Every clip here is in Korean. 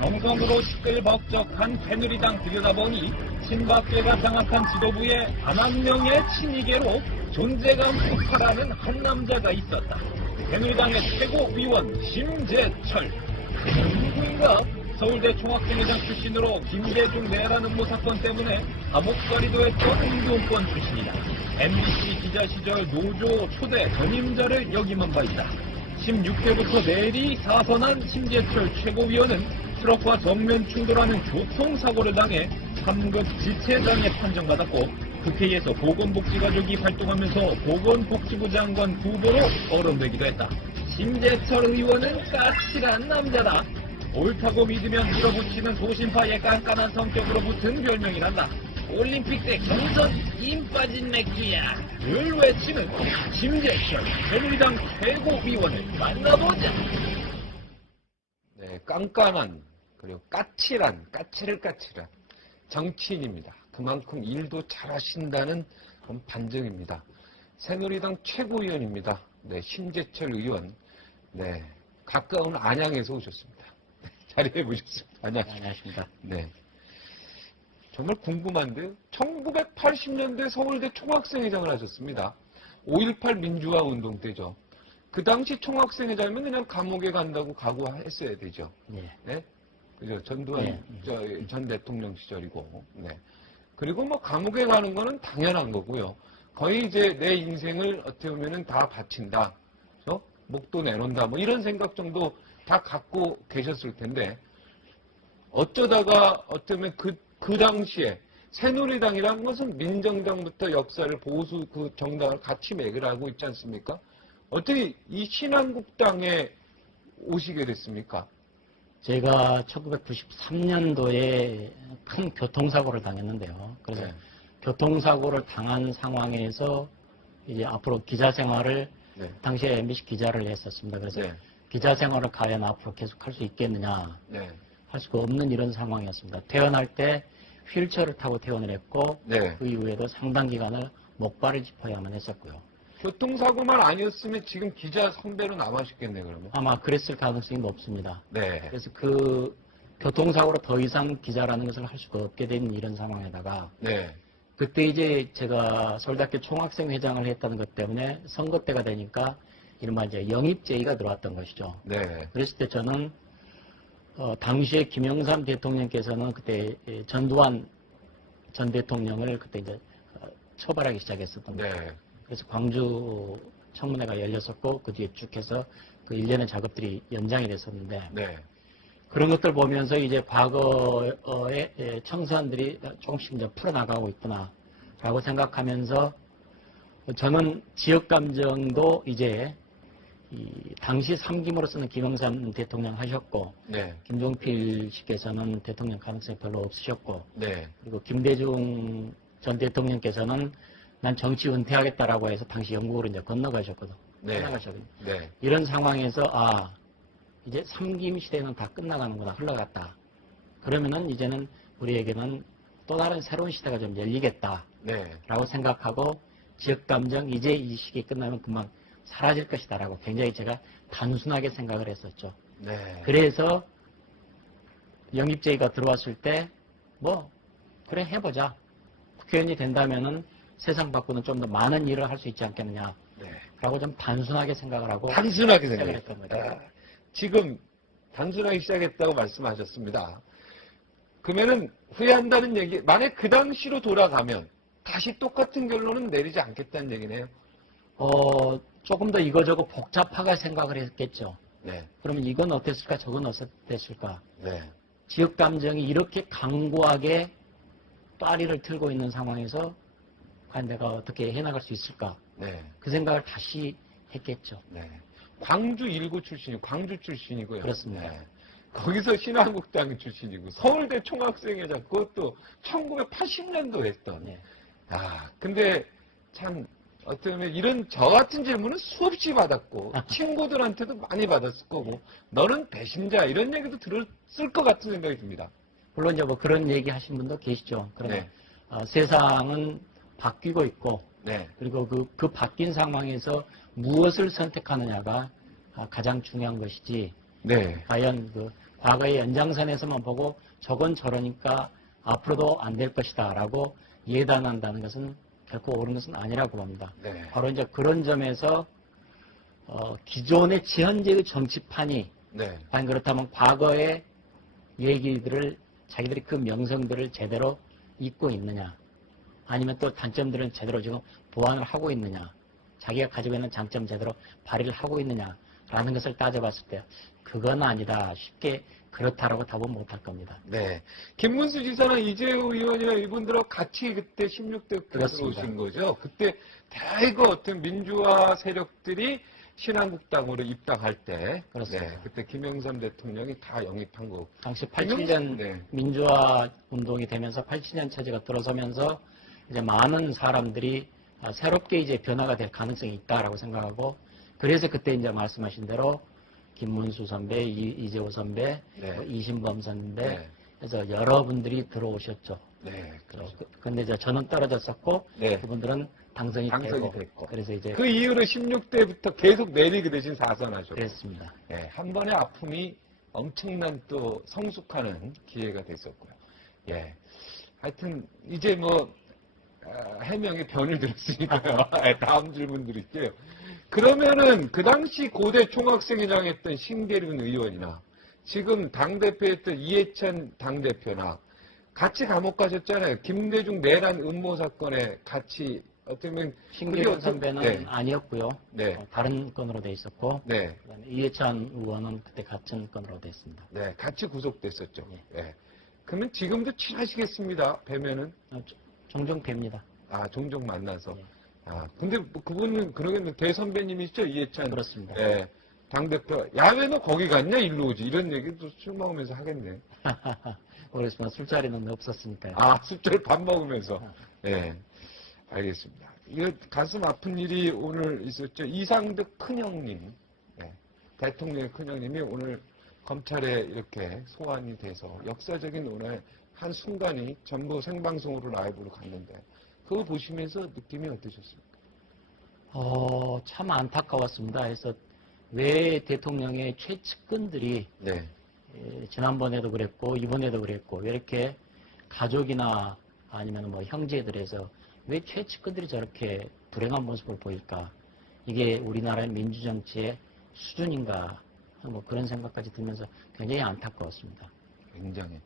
정성으로 시끌벅적한 새누리당 들여다보니 친박계가 장악한 지도부의 단 한 명의 친이계로 존재감 폭발하는 한 남자가 있었다. 새누리당의 최고위원 심재철. 누구인가? 서울대 총학생회장 출신으로 김대중 내란 음모 사건 때문에 감옥살이도 했던 운동권 출신이다. MBC 기자 시절 노조 초대 전임자를 역임한 바 있다. 16회부터 내리 사선한 심재철 최고위원은 트럭과 정면 충돌하는 교통사고를 당해 3급 지체장애 판정받았고 국회에서 보건복지가족이 활동하면서 보건복지부 장관 후보로 거론되기도 했다. 심재철 의원은 까칠한 남자다. 옳다고 믿으면 밀어붙이는 소신파의 깐깐한 성격으로 붙은 별명이란다. 올림픽 때 경선 힘 빠진 맥주야 를 외치는 심재철 새누리당 최고위원을 만나보자. 네, 깐깐한 그리고 까칠한 정치인입니다. 그만큼 일도 잘하신다는 반증입니다. 새누리당 최고위원입니다. 네, 심재철 의원. 네, 가까운 안양에서 오셨습니다. 자리해 보셨습니다. 안녕하십니까. 네. 정말 궁금한데요. 1980년대 서울대 총학생회장을 하셨습니다. 5.18 민주화 운동 때죠. 그 당시 총학생회장이면 그냥 감옥에 간다고 각오했어야 되죠. 네. 네? 그죠. 전두환 전 대통령 시절이고. 네. 그리고 뭐 감옥에 가는 거는 당연한 거고요. 거의 이제 내 인생을 어떻게 보면은 다 바친다. 그죠? 목도 내놓는다. 뭐 이런 생각 정도 다 갖고 계셨을 텐데 어쩌다가 어쩌면 그 당시에 새누리당이라는 것은 민정당부터 역사를 보수 그 정당을 같이 매개하고 있지 않습니까? 어떻게 이 신한국당에 오시게 됐습니까? 제가 1993년도에 큰 교통사고를 당했는데요. 그래서 네. 교통사고를 당한 상황에서 이제 앞으로 기자 생활을 네. 당시에 MBC 기자를 했었습니다. 그래서 네. 기자 생활을 과연 앞으로 계속 할 수 있겠느냐 네. 할 수가 없는 이런 상황이었습니다. 퇴원할 때 휠체어를 타고 퇴원을 했고 네. 그 이후에도 상당 기간을 목발을 짚어야만 했었고요. 교통사고만 아니었으면 지금 기자 선배로 남아셨겠네 그러면. 아마 그랬을 가능성이 높습니다. 네. 그래서 그 교통사고로 더 이상 기자라는 것을 할 수가 없게 된 이런 상황에다가 네. 그때 이제 제가 서울대학교 총학생회장을 했다는 것 때문에 선거 때가 되니까 이른바 이제 영입제의가 들어왔던 것이죠. 네. 그랬을 때 저는 당시에 김영삼 대통령께서는 그때 전두환 전 대통령을 그때 이제 처벌하기 시작했었던 거예요. 네. 그래서 광주 청문회가 열렸었고 그 뒤에 쭉 해서 그 일련의 작업들이 연장이 됐었는데 네. 그런 것들 보면서 이제 과거의 청소년들이 조금씩 이제 풀어나가고 있구나라고 생각하면서 저는 지역 감정도 이제 이 당시 3기모로서는 김영삼 대통령 하셨고 네. 김종필 씨께서는 대통령 가능성이 별로 없으셨고 네. 그리고 김대중 전 대통령께서는 난 정치 은퇴하겠다라고 해서 당시 영국으로 이제 건너가셨거든. 네. 떠나가셨거든. 네. 이런 상황에서 이제 3김 시대는 다 끝나가는구나, 흘러갔다. 그러면은 이제는 우리에게는 또 다른 새로운 시대가 좀 열리겠다라고 네. 생각하고 지역 감정 이제 이 시기 끝나면 금방 사라질 것이다라고 굉장히 제가 단순하게 생각을 했었죠. 네. 그래서 영입제의가 들어왔을 때 뭐 그래 해보자. 국회의원이 된다면은 세상 바꾸는 좀 더 많은 일을 할 수 있지 않겠느냐라고 네. 좀 단순하게 생각을 하고 단순하게 생각했던 거죠. 지금 단순하게 시작했다고 말씀하셨습니다. 그러면은 후회한다는 얘기, 만약 그 당시로 돌아가면 다시 똑같은 결론은 내리지 않겠다는 얘기네요. 조금 더 이거저거 복잡하게 생각을 했겠죠. 네. 그러면 이건 어땠을까, 저건 어땠을까. 네. 지역 감정이 이렇게 강고하게 또아리를 틀고 있는 상황에서 과연 내가 어떻게 해나갈 수 있을까. 네. 그 생각을 다시 했겠죠. 네. 광주 1구 출신이고, 광주 출신이고요. 그렇습니다. 네. 거기서 신한국당 출신이고, 서울대 총학생회장, 그것도 1980년도 했던. 네. 근데 참, 어떻게 보면 이런 저 같은 질문은 수없이 받았고, 친구들한테도 많이 받았을 거고, 너는 배신자, 이런 얘기도 들었을 것 같은 생각이 듭니다. 물론 이제 뭐 그런 얘기 하신 분도 계시죠. 그러나 네. 세상은 바뀌고 있고, 네. 그리고 그 바뀐 상황에서 무엇을 선택하느냐가 가장 중요한 것이지, 네. 과연 그 과거의 연장선에서만 보고 저건 저러니까 앞으로도 안 될 것이다 라고 예단한다는 것은 결코 옳은 것은 아니라고 봅니다. 네. 바로 이제 그런 점에서 기존의 현재의 정치판이 네. 과연 그렇다면 과거의 얘기들을 자기들이 그 명성들을 제대로 잊고 있느냐, 아니면 또 단점들은 제대로 지금 보완을 하고 있느냐, 자기가 가지고 있는 장점 제대로 발휘를 하고 있느냐라는 것을 따져봤을 때 그건 아니다, 쉽게 그렇다라고 답은 못할 겁니다. 네. 김문수 지사나 이재호 의원이나 이분들하고 같이 그때 16대 그렇습니다. 들어오신 거죠. 그때 대거 어떤 민주화 세력들이 신한국당으로 입당할 때, 그렇습니다. 네, 그때 김영삼 대통령이 다 영입한 거고. 당시 87년 네. 민주화 운동이 되면서 87년 체제가 들어서면서 이제 많은 사람들이 새롭게 이제 변화가 될 가능성이 있다라고 생각하고, 그래서 그때 이제 말씀하신 대로 김문수 선배, 이재호 선배, 네. 이신범 선배, 네. 그래서 여러분들이 들어오셨죠. 네, 그렇죠. 근데 이제 저는 떨어졌었고, 네. 그분들은 당선이 당선이 되고, 됐고. 그래서 이제 그 이후로 16대부터 계속 내리게 되신 4선하셨고. 그랬습니다. 네, 한 번의 아픔이 엄청난 또 성숙하는 기회가 됐었고요. 예. 하여튼, 이제 뭐, 해명의 변을 들었으니까요. 다음 질문 드릴게요. 그러면은, 그 당시 고대 총학생회장 했던 신계륜 의원이나, 지금 당대표였던 이해찬 당대표나, 같이 감옥 가셨잖아요. 김대중 내란 음모 사건에 같이, 어떻게 보면, 신기루 선배는 네. 아니었고요. 네. 다른 건으로 돼 있었고, 네. 그다음에 이해찬 의원은 그때 같은 건으로 돼 있습니다. 네, 같이 구속됐었죠. 네. 예. 그러면 지금도 친하시겠습니다, 뵈면은? 종종 뵙니다. 아, 종종 만나서. 네. 아, 근데 뭐 그분은 그러겠는데, 대선배님이시죠, 이해찬? 그렇습니다. 예. 당대표. 야, 왜 너 거기 갔냐? 일로 오지. 이런 얘기도 술 먹으면서 하겠네. 그렇지만 술자리는 없었으니까요. 아, 숫자를 밥 먹으면서. 예. 알겠습니다. 이거 가슴 아픈 일이 오늘 있었죠. 이상득 큰형님. 예. 대통령의 큰형님이 오늘 검찰에 이렇게 소환이 돼서 역사적인 오늘 한 순간이 전부 생방송으로 라이브로 갔는데 그거 보시면서 느낌이 어떠셨습니까? 참 안타까웠습니다. 그래서 왜 대통령의 최측근들이 네. 지난번에도 그랬고 이번에도 그랬고 왜 이렇게 가족이나 아니면 뭐 형제들에서 왜 최측근들이 저렇게 불행한 모습을 보일까? 이게 우리나라의 민주정치의 수준인가? 뭐 그런 생각까지 들면서 굉장히 안타까웠습니다. 굉장히.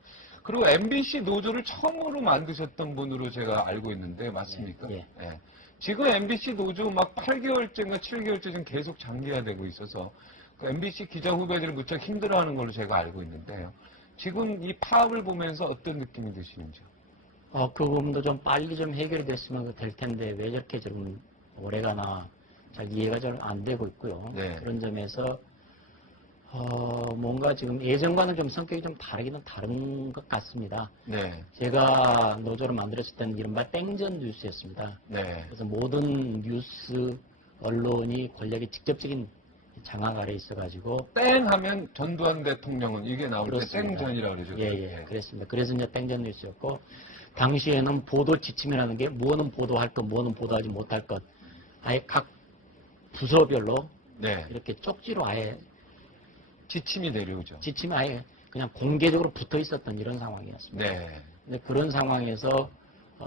그리고 MBC 노조를 처음으로 만드셨던 분으로 제가 알고 있는데 맞습니까? 예. 예. 지금 MBC 노조 막 8개월째인가 7개월째 지금 계속 장기화되고 있어서 그 MBC 기자 후배들이 무척 힘들어하는 걸로 제가 알고 있는데요. 지금 이 파업을 보면서 어떤 느낌이 드시는지요? 그 부분도 좀 빨리 좀 해결이 됐으면 될 텐데 왜 저렇게 좀 오래가나 잘 이해가 잘 안 되고 있고요. 네. 그런 점에서 뭔가 지금 예전과는 좀 성격이 좀 다르기는 다른 것 같습니다. 네. 제가 노조를 만들었을 때는 이른바 땡전 뉴스였습니다. 네. 그래서 모든 뉴스 언론이 권력의 직접적인 장악 아래 있어가지고 땡 하면 전두환 대통령은 이게 나올 때 그렇습니다. 땡전이라고 그러죠. 예, 그랬습니다. 그래서 이제 땡전 뉴스였고 당시에는 보도 지침이라는 게 뭐는 보도할 것, 뭐는 보도하지 못할 것, 아예 각 부서별로 네. 이렇게 쪽지로 아예 지침이 내려오죠. 지침이 아예 그냥 공개적으로 붙어 있었던 이런 상황이었습니다. 네. 근데 그런 상황에서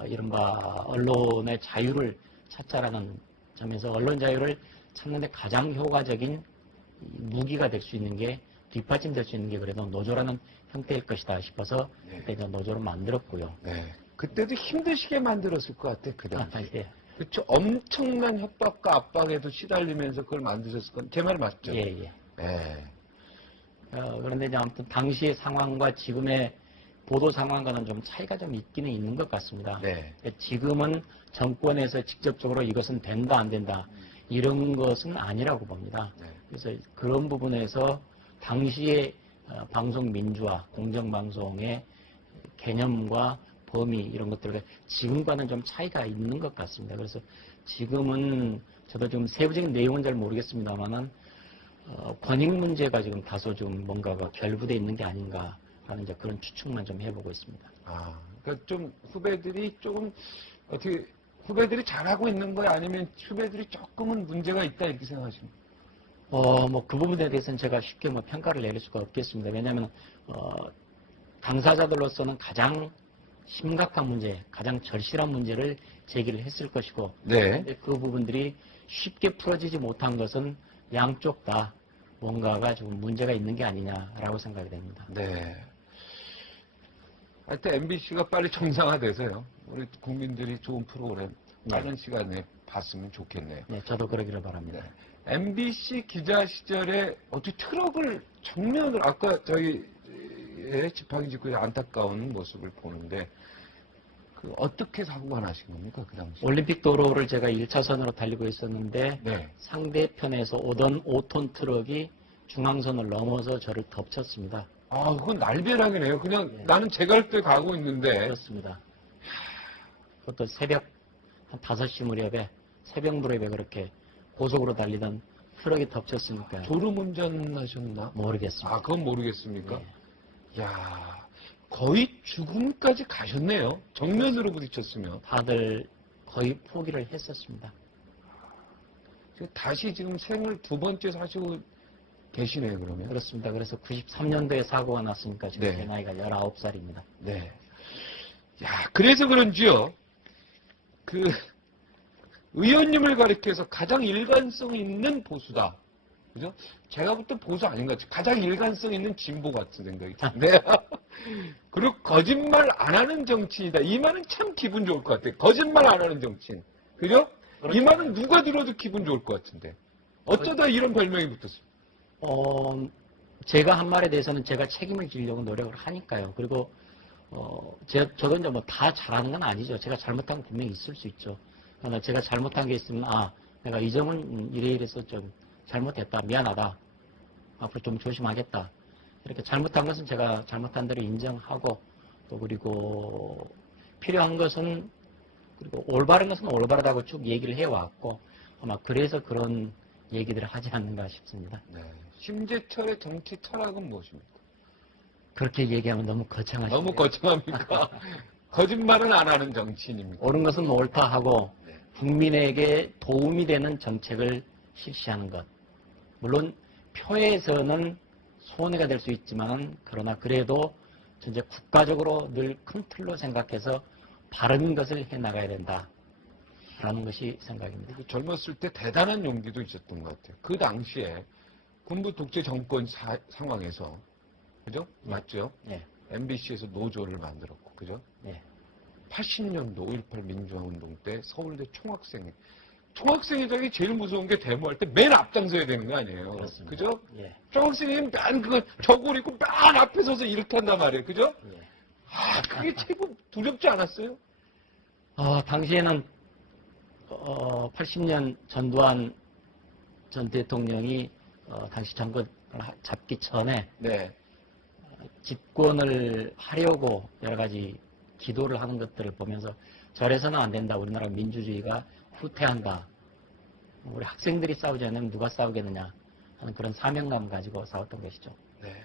이른바 언론의 자유를 찾자라는 점에서 언론 자유를 찾는데 가장 효과적인 무기가 될 수 있는 게 뒷받침될 수 있는 게 그래도 노조라는 형태일 것이다 싶어서 네. 그때 이제 노조를 만들었고요. 네. 그때도 힘드시게 만들었을 것 같아, 그 당시. 예. 그렇죠. 엄청난 협박과 압박에도 시달리면서 그걸 만드셨을 건, 제 말 맞죠? 예. 네. 그런데 이제 아무튼 당시의 상황과 지금의 보도 상황과는 좀 차이가 좀 있기는 있는 것 같습니다. 네. 지금은 정권에서 직접적으로 이것은 된다 안 된다 이런 것은 아니라고 봅니다. 네. 그래서 그런 부분에서 당시의 방송 민주화, 공정방송의 개념과 범위 이런 것들과 지금과는 좀 차이가 있는 것 같습니다. 그래서 지금은 저도 지금 세부적인 내용은 잘 모르겠습니다만은 권익 문제가 지금 다소 좀 뭔가가 결부되어 있는 게 아닌가라는 이제 그런 추측만 좀 해보고 있습니다. 아, 그러니까 좀 후배들이 조금 어떻게 후배들이 잘하고 있는 거야 아니면 후배들이 조금은 문제가 있다 이렇게 생각하십니까? 뭐 그 부분에 대해서는 제가 쉽게 뭐 평가를 내릴 수가 없겠습니다. 왜냐하면 당사자들로서는 가장 심각한 문제, 가장 절실한 문제를 제기를 했을 것이고, 네. 근데 그 부분들이 쉽게 풀어지지 못한 것은 양쪽 다 뭔가가 좀 문제가 있는 게 아니냐라고 생각이 됩니다. 네. 하여튼 MBC가 빨리 정상화돼서요. 우리 국민들이 좋은 프로그램 빠른 시간에 봤으면 좋겠네요. 네, 저도 그러기를 바랍니다. MBC 기자 시절에 어떻게 트럭을 정면으로 아까 저희의 지팡이 짚고 안타까운 모습을 보는데 그 어떻게 사고가 나신 겁니까 그 당시? 올림픽 도로를 제가 1차선으로 달리고 있었는데 네. 상대편에서 오던 5톤 트럭이 중앙선을 넘어서 저를 덮쳤습니다. 아, 그건 날벼락이네요. 그냥 네. 나는 제 갈 때 가고 있는데. 그렇습니다. 그것도 새벽 한 5시 무렵에 새벽 무렵에 그렇게 고속으로 달리던 트럭이 덮쳤으니까 졸음 운전하셨나? 모르겠습니다. 아, 그건 모르겠습니까? 네. 야, 거의 죽음까지 가셨네요. 정면으로 부딪혔으면. 다들 거의 포기를 했었습니다. 다시 지금 생을 두 번째 사시고 계시네요, 그러면. 그렇습니다. 그래서 93년도에 사고가 났으니까 지금 네. 제 나이가 19살입니다. 네. 야, 그래서 그런지요. 그 의원님을 가리켜서 가장 일관성 있는 보수다. 그죠? 제가 볼 때 보수 아닌 것 같아요. 가장 일관성 있는 진보 같은 생각이 드는데. 그리고 거짓말 안 하는 정치인이다. 이 말은 참 기분 좋을 것 같아요. 거짓말 안 하는 정치인. 그죠? 그렇죠. 이 말은 누가 들어도 기분 좋을 것 같은데. 어쩌다 이런 별명이 붙었어요. 제가 한 말에 대해서는 제가 책임을 지려고 노력을 하니까요. 그리고 저도 이제 뭐 다 잘하는 건 아니죠. 제가 잘못한 건 분명히 있을 수 있죠. 그러나 제가 잘못한 게 있으면 내가 이 점은 이래서 좀 잘못했다. 미안하다. 앞으로 좀 조심하겠다. 이렇게 잘못한 것은 제가 잘못한 대로 인정하고 또 그리고 필요한 것은 그리고 올바른 것은 올바르다고 쭉 얘기를 해왔고 아마 그래서 그런 얘기들을 하지 않는가 싶습니다. 네. 심재철의 정치 철학은 무엇입니까? 그렇게 얘기하면 너무 거창하시죠. 너무 거창합니까? 거짓말은 안 하는 정치인입니까? 옳은 것은 옳다 하고 네. 국민에게 도움이 되는 정책을 실시하는 것. 물론 표에서는 손해가 될 수 있지만 그러나 그래도 전체 국가적으로 늘 큰 틀로 생각해서 바른 것을 해나가야 된다라는 것이 생각입니다. 젊었을 때 대단한 용기도 있었던 것 같아요. 그 당시에 군부 독재 정권 상황에서 그죠? 맞죠? 네. MBC에서 노조를 만들었고 그죠? 네. 80년도 5.18 민주화운동 때 서울대 총학생회장이 제일 무서운 게 데모할 때 맨 앞장서야 되는 거 아니에요? 그렇습니다. 그죠? 예. 총학생회는 맨 그거 저고리 입고 맨 앞에 서서 이렇게 한단 말이에요. 그죠? 예. 그게 최고 두렵지 않았어요? 당시에는 80년 전두환 전 대통령이 당시 정권을 잡기 전에 네. 집권을 하려고 여러 가지 기도를 하는 것들을 보면서 저래서는 안 된다. 우리나라 민주주의가 후퇴한다. 우리 학생들이 싸우지 않으면 누가 싸우겠느냐 하는 그런 사명감 가지고 싸웠던 것이죠. 네.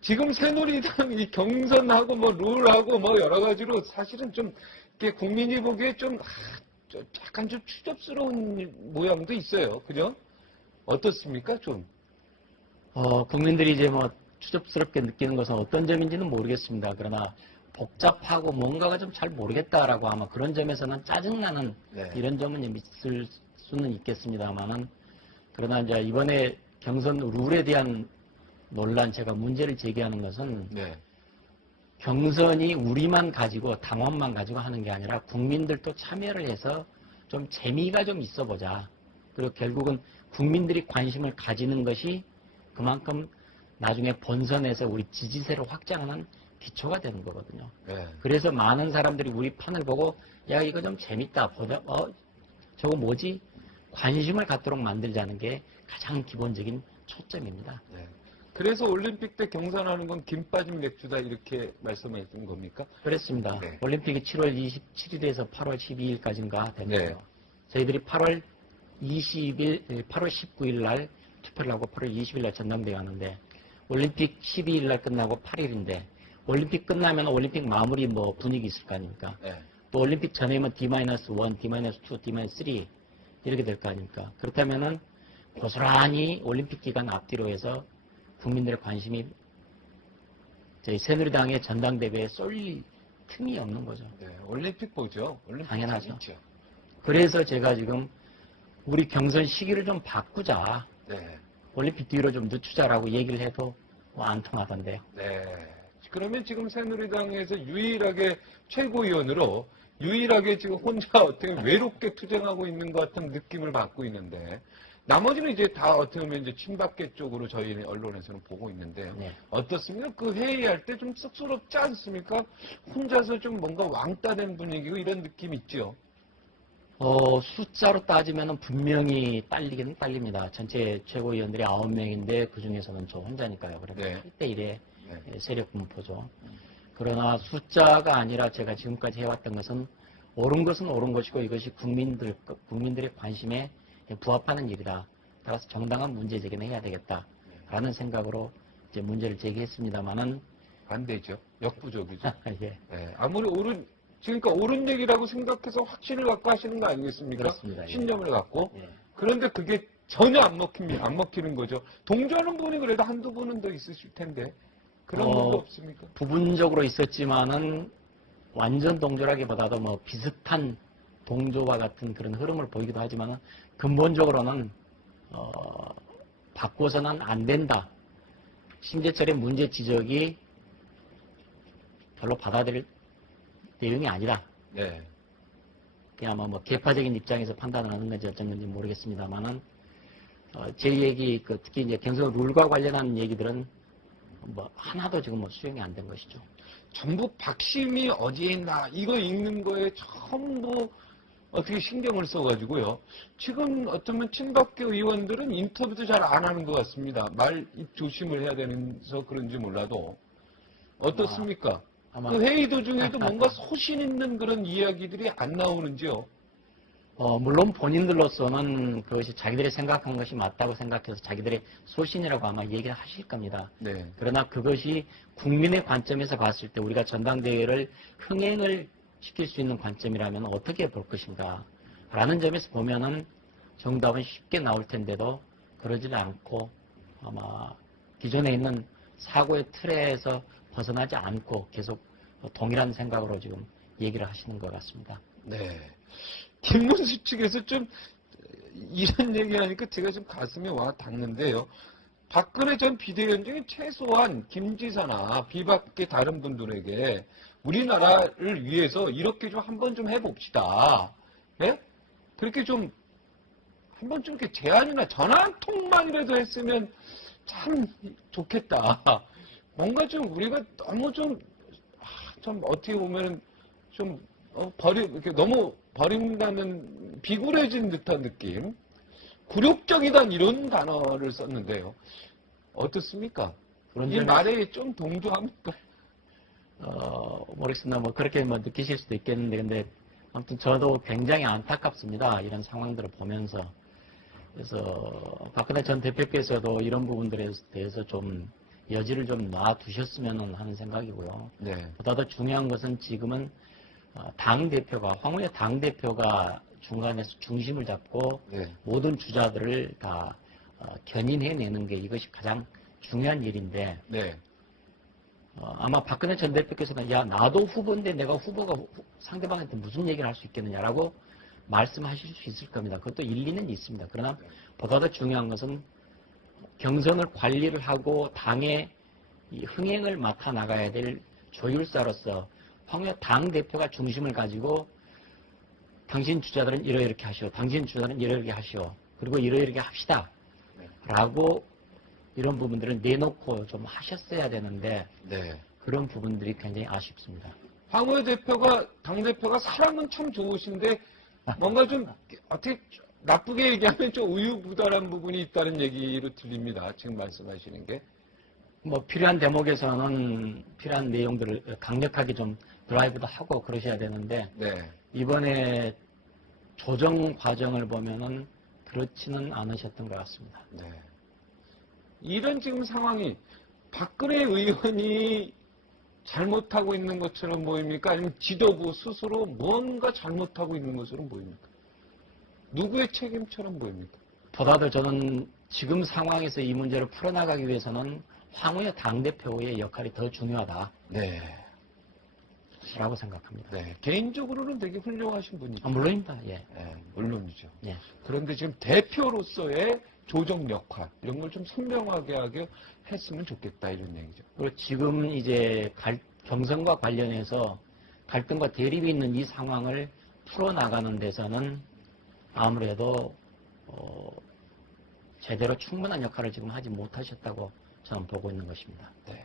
지금 새누리당 이 경선하고 뭐 룰하고 뭐 여러 가지로 사실은 좀 이렇게 국민이 보기에 좀 약간 좀 추접스러운 모양도 있어요. 그죠? 어떻습니까? 좀. 국민들이 이제 뭐 추접스럽게 느끼는 것은 어떤 점인지는 모르겠습니다. 그러나 복잡하고 뭔가가 좀 잘 모르겠다라고 아마 그런 점에서는 짜증나는 네. 이런 점은 좀 있을 수는 있겠습니다만은 그러나 이제 이번에 경선 룰에 대한 논란 제가 문제를 제기하는 것은 네. 경선이 우리만 가지고 당원만 가지고 하는 게 아니라 국민들도 참여를 해서 좀 재미가 좀 있어 보자. 그리고 결국은 국민들이 관심을 가지는 것이 그만큼 나중에 본선에서 우리 지지세를 확장하는 기초가 되는 거거든요. 네. 그래서 많은 사람들이 우리 판을 보고 야 이거 좀 재밌다 보다 저거 뭐지? 관심을 갖도록 만들자는 게 가장 기본적인 초점입니다. 네. 그래서 올림픽 때 경선하는 건 김 빠진 맥주다 이렇게 말씀하신 겁니까? 그렇습니다. 네. 올림픽이 7월 27일에서 8월 12일까지인가 됐고요. 네. 저희들이 8월 19일 날 투표를 하고 8월 20일 날 전당대회 하는데 올림픽 12일 날 끝나고 8일인데 올림픽 끝나면 올림픽 마무리 뭐 분위기 있을 거 아닙니까? 네. 또 올림픽 전에면 D-1, D-2, D-3 이렇게 될 거 아닙니까? 그렇다면은 고스란히 올림픽 기간 앞뒤로 해서 국민들의 관심이 저희 새누리당의 전당대회에 쏠릴 틈이 없는 거죠. 네, 올림픽 보죠. 올림픽 당연하죠. 재밌죠. 그래서 제가 지금 우리 경선 시기를 좀 바꾸자. 네. 올림픽 뒤로 좀 늦추자라고 얘기를 해도 뭐 안 통하던데요. 네. 그러면 지금 새누리당에서 유일하게 최고위원으로 유일하게 지금 혼자 어떻게 외롭게 투쟁하고 있는 것 같은 느낌을 받고 있는데 나머지는 이제 다 어떻게 보면 이제 친박계 쪽으로 저희 언론에서는 보고 있는데요. 네. 어떻습니까? 그 회의할 때 좀 쑥스럽지 않습니까? 혼자서 좀 뭔가 왕따 된 분위기고 이런 느낌 있죠. 숫자로 따지면 분명히 딸리기는 딸립니다. 전체 최고위원들이 9명인데 그 중에서는 저 혼자니까요. 그래서 네. 8대1의 네. 세력 분포죠. 그러나 숫자가 아니라 제가 지금까지 해왔던 것은 옳은 것이고 이것이 국민들의 관심에 부합하는 일이다. 따라서 정당한 문제 제기는 해야 되겠다라는 생각으로 이제 문제를 제기했습니다만은 안 되죠. 역부족이죠. 예, 네. 아무리 그러니까 옳은 얘기라고 생각해서 확신을 갖고 하시는 거 아니겠습니까? 그렇습니다. 예. 신념을 갖고. 예. 그런데 그게 전혀 안 먹히는 거죠. 동조하는 분이 그래도 한두 분은 더 있으실 텐데. 그런 분도 없습니까? 부분적으로 있었지만은 완전 동조라기보다도 뭐 비슷한 동조와 같은 그런 흐름을 보이기도 하지만은 근본적으로는 바꿔서는 안 된다. 심재철의 문제 지적이 별로 받아들일 내용이 아니다. 네. 그냥 아마 뭐 개파적인 입장에서 판단을 하는 건지 어쩐 건지 모르겠습니다만은 제 얘기 특히 이제 경선 룰과 관련한 얘기들은 뭐 하나도 지금 뭐 수용이 안 된 것이죠. 전부 박심이 어디에 있나 이거 읽는 거에 전부 어떻게 신경을 써가지고요. 지금 어쩌면 친박계 의원들은 인터뷰도 잘 안 하는 것 같습니다. 말 조심을 해야 되면서 그런지 몰라도 어떻습니까? 아마 그 회의 도중에도 뭔가 소신 있는 그런 이야기들이 안 나오는지요. 물론 본인들로서는 그것이 자기들이 생각한 것이 맞다고 생각해서 자기들의 소신이라고 아마 얘기를 하실 겁니다. 네. 그러나 그것이 국민의 관점에서 봤을 때 우리가 전당대회를 흥행을 시킬 수 있는 관점이라면 어떻게 볼 것인가 라는 점에서 보면은 정답은 쉽게 나올 텐데도 그러지는 않고 아마 기존에 있는 사고의 틀에서 벗어나지 않고 계속 동일한 생각으로 지금 얘기를 하시는 것 같습니다. 네. 김문수 측에서 좀 이런 얘기하니까 제가 좀 가슴에 와 닿는데요. 박근혜 전 비대위원장이 최소한 김 지사나 비박계 다른 분들에게 우리나라를 위해서 이렇게 좀 한번 좀 해봅시다. 예? 그렇게 좀 한번 좀 이렇게 제안이나 전화 한 통만이라도 했으면 참 좋겠다. 뭔가 좀 우리가 너무 좀 어떻게 보면 좀 이렇게 너무 버린다는 비굴해진 듯한 느낌. 굴욕적이란 이런 단어를 썼는데요. 어떻습니까? 이 말에 좀 동조합니까? 모르겠습니다. 뭐 그렇게 뭐 느끼실 수도 있겠는데 근데 아무튼 저도 굉장히 안타깝습니다. 이런 상황들을 보면서. 그래서 박근혜 전 대표께서도 이런 부분들에 대해서 좀 여지를 좀 놔두셨으면 하는 생각이고요. 네. 보다 더 중요한 것은 지금은 당대표가, 황운하 당대표가 중간에서 중심을 잡고 네. 모든 주자들을 다 견인해내는 게 이것이 가장 중요한 일인데 네. 아마 박근혜 전 대표께서는 야 나도 후보인데 내가 후보가 상대방한테 무슨 얘기를 할 수 있겠느냐라고 말씀하실 수 있을 겁니다. 그것도 일리는 있습니다. 그러나 보다 더 중요한 것은 경선을 관리를 하고 당의 이 흥행을 맡아 나가야 될 조율사로서 황운하 당대표가 중심을 가지고 당신 주자들은 이러이렇게 하시오. 당신 주자들은 이러이렇게 하시오. 그리고 이러이렇게 합시다. 라고 이런 부분들을 내놓고 좀 하셨어야 되는데 네. 그런 부분들이 굉장히 아쉽습니다. 황운하 당대표가 사람은 참 좋으신데 뭔가 좀 어떻게 나쁘게 얘기하면 좀 우유부단한 부분이 있다는 얘기로 들립니다. 지금 말씀하시는 게. 뭐 필요한 대목에서는 필요한 내용들을 강력하게 좀 드라이브도 하고 그러셔야 되는데 네. 이번에 조정 과정을 보면은 그렇지는 않으셨던 것 같습니다. 네. 이런 지금 상황이 박근혜 의원이 잘못하고 있는 것처럼 보입니까? 아니면 지도부 스스로 무언가 잘못하고 있는 것처럼 보입니까? 누구의 책임처럼 보입니까? 보다도 저는 지금 상황에서 이 문제를 풀어나가기 위해서는 황우여 당대표의 역할이 더 중요하다라고 네. 생각합니다. 네. 개인적으로는 되게 훌륭하신 분이죠. 물론입니다. 예. 네, 물론이죠. 예. 그런데 지금 대표로서의 조정 역할, 이런 걸 좀 선명하게 하게 했으면 좋겠다, 이런 얘기죠. 그리고 지금 이제 경선과 관련해서 갈등과 대립이 있는 이 상황을 풀어나가는 데서는 아무래도 제대로 충분한 역할을 지금 하지 못하셨다고 저는 보고 있는 것입니다. 네.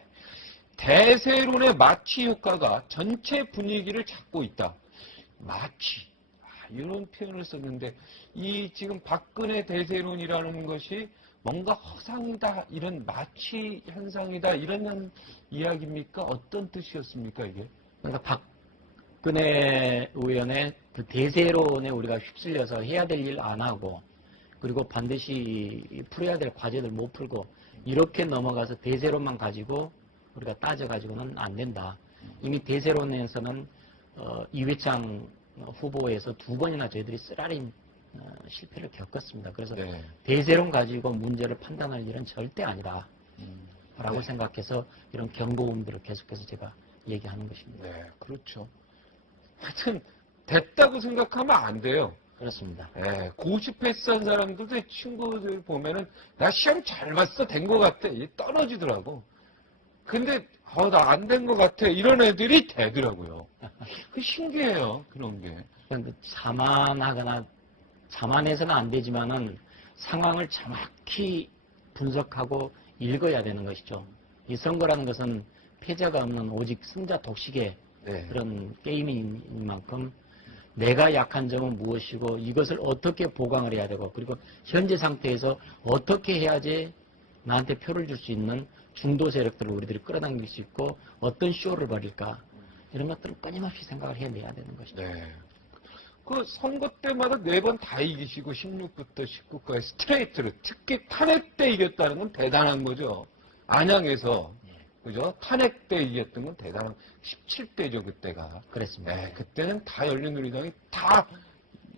대세론의 마취 효과가 전체 분위기를 잡고 있다. 마취. 이런 표현을 썼는데, 이 지금 박근혜 대세론이라는 것이 뭔가 허상이다, 이런 마취 현상이다, 이런 이야기입니까? 어떤 뜻이었습니까, 이게? 그러니까 박근혜 의원의 그 대세론에 우리가 휩쓸려서 해야 될 일 안 하고, 그리고 반드시 풀어야 될 과제들 못 풀고, 이렇게 넘어가서 대세론만 가지고 우리가 따져가지고는 안 된다. 이미 대세론에서는 이회창 후보에서 2번이나 저희들이 쓰라린 실패를 겪었습니다. 그래서 네. 대세론 가지고 문제를 판단할 일은 절대 아니라 라고 네. 생각해서 이런 경고음들을 계속해서 제가 얘기하는 것입니다. 네, 그렇죠. 하여튼, 됐다고 생각하면 안 돼요. 그렇습니다. 네, 고시 패스한 사람들도 친구들 보면은, 나 시험 잘 봤어, 된 것 같아. 이게 떨어지더라고. 근데, 나 안 된 것 같아. 이런 애들이 되더라고요. 그 신기해요, 그런 게. 그런데 자만해서는 안 되지만은 상황을 정확히 분석하고 읽어야 되는 것이죠. 이 선거라는 것은 패자가 없는 오직 승자 독식의 네. 그런 게임인 만큼 내가 약한 점은 무엇이고 이것을 어떻게 보강을 해야 되고 그리고 현재 상태에서 어떻게 해야지 나한테 표를 줄 수 있는 중도 세력들을 우리들이 끌어당길 수 있고 어떤 쇼를 벌일까 이런 것들을 끊임없이 생각을 해내야 되는 것이죠. 네. 그 선거 때마다 4번 다 이기시고 16부터 19까지 스트레이트로 특히 탄핵 때 이겼다는 건 대단한 거죠. 안양에서 그죠? 탄핵 때 이겼던 건 대단한 17대죠 그때가. 그랬습니다. 네, 그때는 다 열린우리당이 다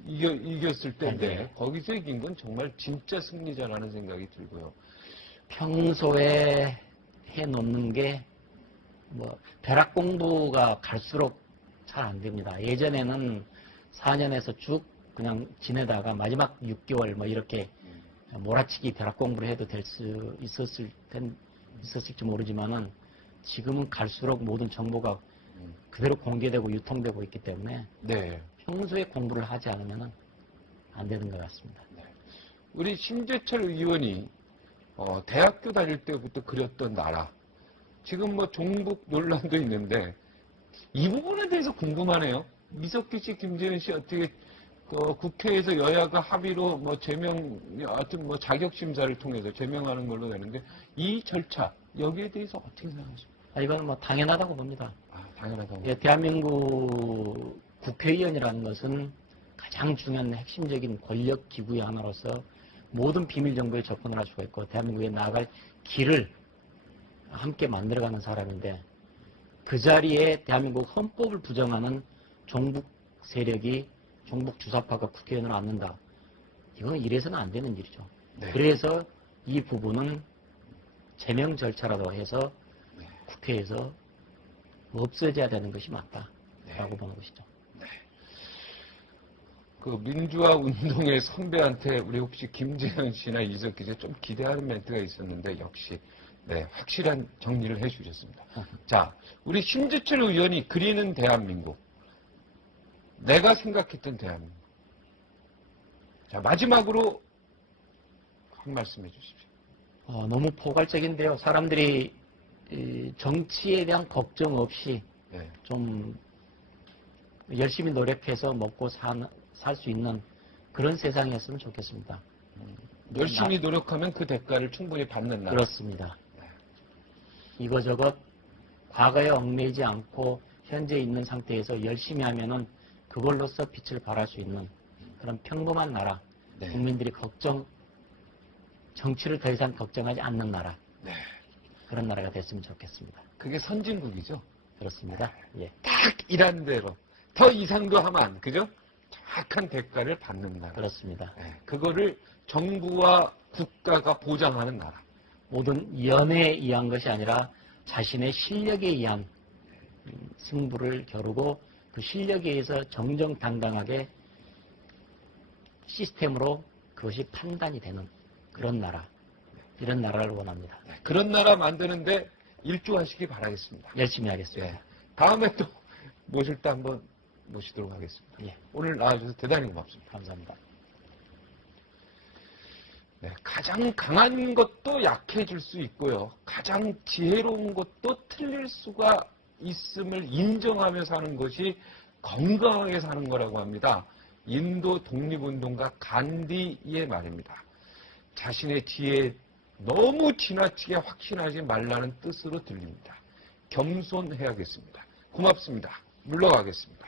이겼을 때인데 네. 거기서 이긴 건 정말 진짜 승리자라는 생각이 들고요. 평소에 해놓는 게 벼락 공부가 갈수록 잘 안 됩니다. 예전에는 4년에서 쭉 그냥 지내다가 마지막 6개월 이렇게 몰아치기 벼락 공부를 해도 될 수 있었을지 모르지만은 지금은 갈수록 모든 정보가 그대로 공개되고 유통되고 있기 때문에 네. 평소에 공부를 하지 않으면 안 되는 것 같습니다. 우리 심재철 의원이 대학교 다닐 때부터 그렸던 나라. 지금 종북 논란도 있는데 이 부분에 대해서 궁금하네요. 이석기 씨, 김재현 씨 어떻게 국회에서 여야가 합의로 하여튼 자격 심사를 통해서 제명하는 걸로 되는데 이 절차 여기에 대해서 어떻게 생각하십니까? 이건 당연하다고 봅니다. 당연하다고. 예, 대한민국 국회의원이라는 것은 가장 중요한 핵심적인 권력 기구의 하나로서 모든 비밀 정보에 접근을 할 수가 있고 대한민국에 나아갈 길을 함께 만들어가는 사람인데 그 자리에 대한민국 헌법을 부정하는 종북 세력이 종북 주사파가 국회의원을 앉는다. 이건 이래서는 안 되는 일이죠. 네. 그래서 이 부분은 제명 절차라도 해서 네. 국회에서 없어져야 되는 것이 맞다라고 네. 보는 것이죠. 그 민주화 운동의 선배한테 우리 혹시 김재현 씨나 이석기 씨 좀 기대하는 멘트가 있었는데 역시 확실한 정리를 해주셨습니다. 자, 우리 심재철 의원이 그리는 대한민국. 내가 생각했던 대한민국. 자, 마지막으로 한 말씀 해주십시오. 너무 포괄적인데요. 사람들이 정치에 대한 걱정 없이 네. 좀 열심히 노력해서 먹고 살 수 있는 그런 세상이었으면 좋겠습니다. 열심히 노력하면 그 대가를 충분히 받는 나라. 그렇습니다. 이거저것 과거에 얽매이지 않고 현재 있는 상태에서 열심히 하면은 그걸로써 빛을 발할 수 있는 그런 평범한 나라. 네. 국민들이 정치를 더 이상 걱정하지 않는 나라. 네. 그런 나라가 됐으면 좋겠습니다. 그게 선진국이죠. 그렇습니다. 예. 딱 일한 대로. 더 이상도 하면 안, 그죠? 정확한 대가를 받는 나라. 그렇습니다. 네, 그거를 정부와 국가가 보장하는 나라. 모든 연애에 의한 것이 아니라 자신의 실력에 의한 승부를 겨루고 그 실력에 의해서 정정당당하게 시스템으로 그것이 판단이 되는 그런 나라. 이런 나라를 원합니다. 네, 그런 나라 만드는데 일조하시기 바라겠습니다. 열심히 하겠습니다. 네, 다음에 또 모실 때 한번 모시도록 하겠습니다. 예, 오늘 나와주셔서 대단히 고맙습니다. 감사합니다. 네, 가장 강한 것도 약해질 수 있고요. 가장 지혜로운 것도 틀릴 수가 있음을 인정하며 사는 것이 건강하게 사는 거라고 합니다. 인도 독립운동가 간디의 말입니다. 자신의 지혜에 너무 지나치게 확신하지 말라는 뜻으로 들립니다. 겸손해야겠습니다. 고맙습니다. 물러가겠습니다.